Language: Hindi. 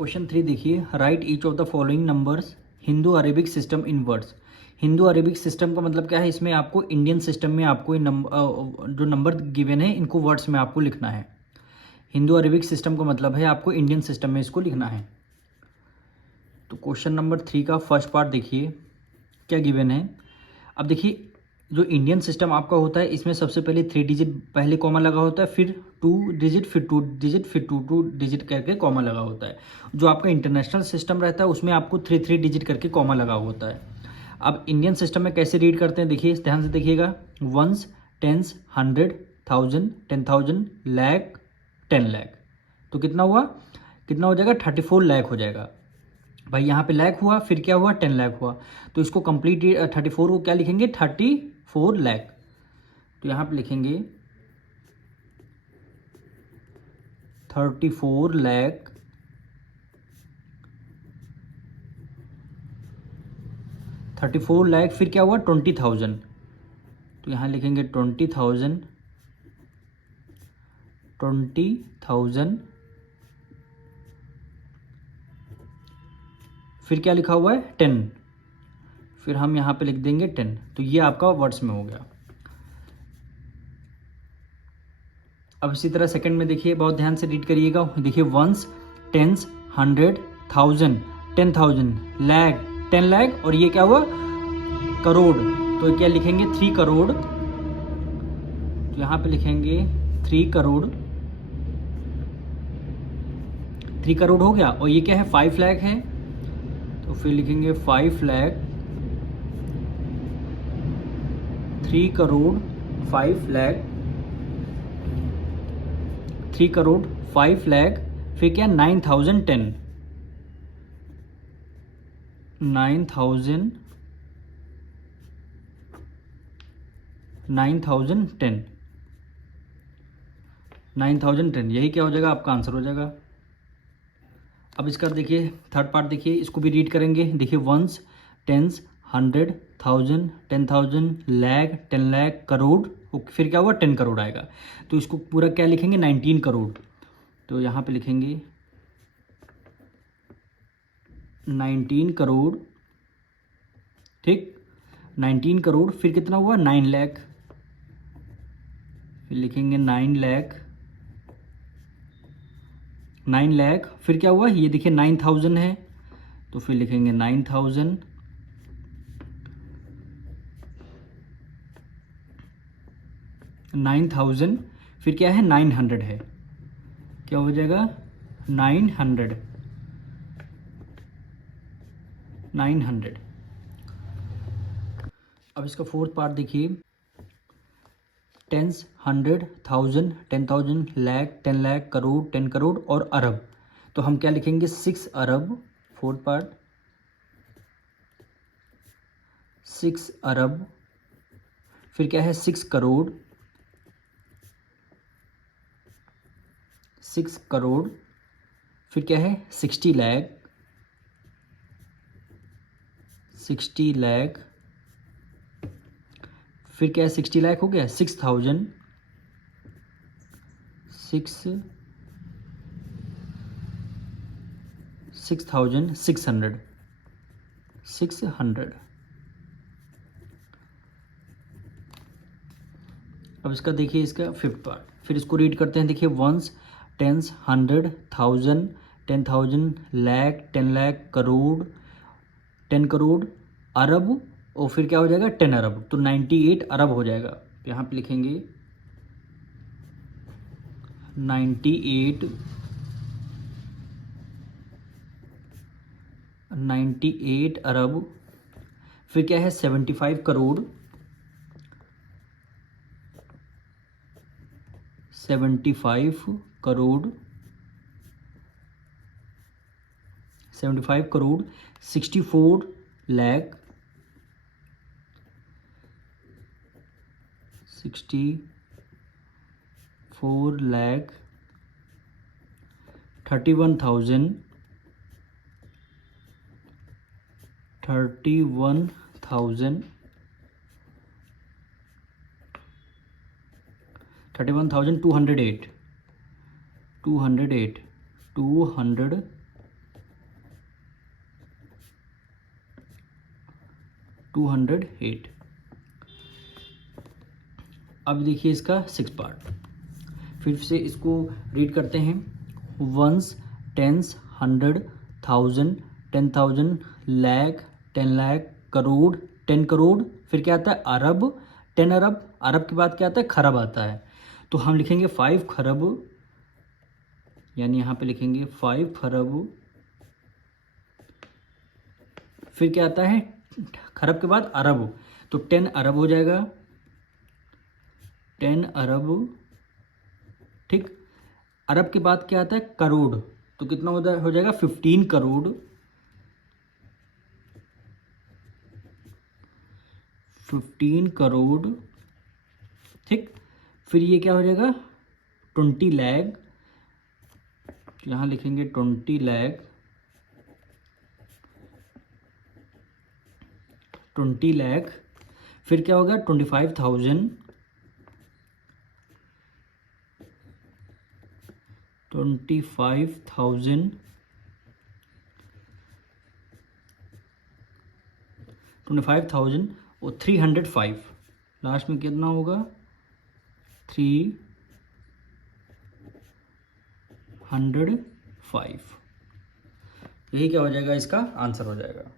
क्वेश्चन 3 देखिए, right each of the following numbers Hindu Arabic system in words. Hindu Arabic system का मतलब क्या है, इसमें आपको इंडियन सिस्टम में आपको जो नंबर गिवन है इनको वर्ड्स में आपको लिखना है। हिंदू अरेबिक सिस्टम का मतलब है आपको इंडियन सिस्टम में इसको लिखना है। तो क्वेश्चन नंबर 3 का फर्स्ट पार्ट देखिए क्या गिवन है। अब देखिए जो इंडियन सिस्टम आपका होता है इसमें सबसे पहले 3 डिजिट पहले कॉमा लगा होता है, फिर 2 डिजिट, फिर 2 डिजिट, फिर 2 डिजिट करके कॉमा लगा होता है। जो आपका इंटरनेशनल सिस्टम रहता है उसमें आपको 3 डिजिट करके कॉमा लगा होता है। अब इंडियन सिस्टम में कैसे रीड करते हैं देखिए, ध्यान से देखिएगा। Ones, tens, 100, 1000, 10,000, lakh, 10 lakh. तो कितना हुआ, कितना हो जाएगा, 34 लाख हो जाएगा भाई। यहाँ पे लाख हुआ, फिर क्या हुआ, 10 लाख हुआ। तो इसको कंप्लीट 34 को क्या लिखेंगे, 34 लाख। तो यहाँ पे लिखेंगे 34 लाख 34 लाख, फिर क्या हुआ, 20,000। तो यहाँ लिखेंगे 20,000 20,000, फिर क्या लिखा हुआ है, 10। फिर हम यहाँ पे लिख देंगे 10। तो ये आपका वर्ड्स में हो गया। अब इसी तरह सेकंड में देखिए, बहुत ध्यान से रीड करिएगा। देखिए वंस, टेंस, 100, 1000, 10,000, लाख, 10 लाख, और ये क्या हुआ, करोड़। तो क्या लिखेंगे, 3 करोड़। तो यहाँ पे लिखेंगे 3 करोड़। 3 करोड़ हो गया। और ये क्या है, 5 लाख है, तो फिर लिखेंगे 5 लाख, 3 करोड़ 5 लाख, 3 करोड़ 5 लाख, फिर क्या, 9,010, 9,000, 9,010, 9,010, यही क्या हो जाएगा, आपका आंसर हो जाएगा। अब इसका देखिए थर्ड पार्ट देखिए, इसको भी रीड करेंगे। देखिए वंस, टेंस, 100, 1000, 10,000, लाख, 10 लाख, करोड़, फिर क्या हुआ, 10 करोड़ आएगा। तो इसको पूरा क्या लिखेंगे, 19 करोड़। तो यहाँ पे लिखेंगे 19 करोड़, ठीक, 19 करोड़, फिर कितना हुआ, 9 लाख, फिर लिखेंगे 9 लाख, 9 लाख, फिर क्या हुआ, ये देखिए 9,000 है, तो फिर लिखेंगे 9,000, 9,000, फिर क्या है, 900 है, क्या हो जाएगा, 900, 900। अब इसका फोर्थ पार्ट देखिए, टेंस, 100, 1000, 10,000, लाख, 10 लाख, करोड़, 10 करोड़, और अरब। तो हम क्या लिखेंगे, 6 अरब। फोर्थ पार्ट 6 अरब, फिर क्या है, 6 करोड़, 6 करोड़, फिर क्या है, 60 लाख, 60 लाख, फिर क्या है, 60 लाख हो गया, 6,000, 6,600, 600। अब इसका देखिए, इसका फिफ्थ पार्ट, फिर इसको रीड करते हैं। देखिए वंस, टेंस, 100, 1000, 10,000, लाख, 10 लाख, करोड़, 10 करोड़, अरब, और फिर क्या हो जाएगा, 10 अरब। तो 98 अरब हो जाएगा। यहाँ पे लिखेंगे 98 अरब, फिर क्या है, 75 करोड़, 75 करोड़, 75 करोड़, 64 लाख, 64 लाख, 31,000, 31,000, 31,208, 208, 208, 208। अब देखिए इसका 6 पार्ट, फिर से इसको रीड करते हैं। वंस, टेंस, 100, 1000, 10,000, लाख, 10 लाख, करोड़, 10 करोड़, फिर क्या आता है अरब, 10 अरब, अरब के बाद क्या आता है खरब आता है। तो हम लिखेंगे 5 खरब, यानी यहाँ पे लिखेंगे 5 खरब। फिर क्या आता है खरब के बाद अरब, तो 10 अरब हो जाएगा, 10 अरब। ठीक, अरब के बाद क्या आता है करोड़, तो कितना हो जाएगा 15 करोड़, 15 करोड़। ठीक, फिर ये क्या हो जाएगा 20 लाख, यहाँ लिखेंगे 20 लाख, 20 लाख। फिर क्या होगा 25,000, 25,000, 25,000 और 305, लास्ट में कितना होगा 305। यही क्या हो जाएगा इसका आंसर हो जाएगा।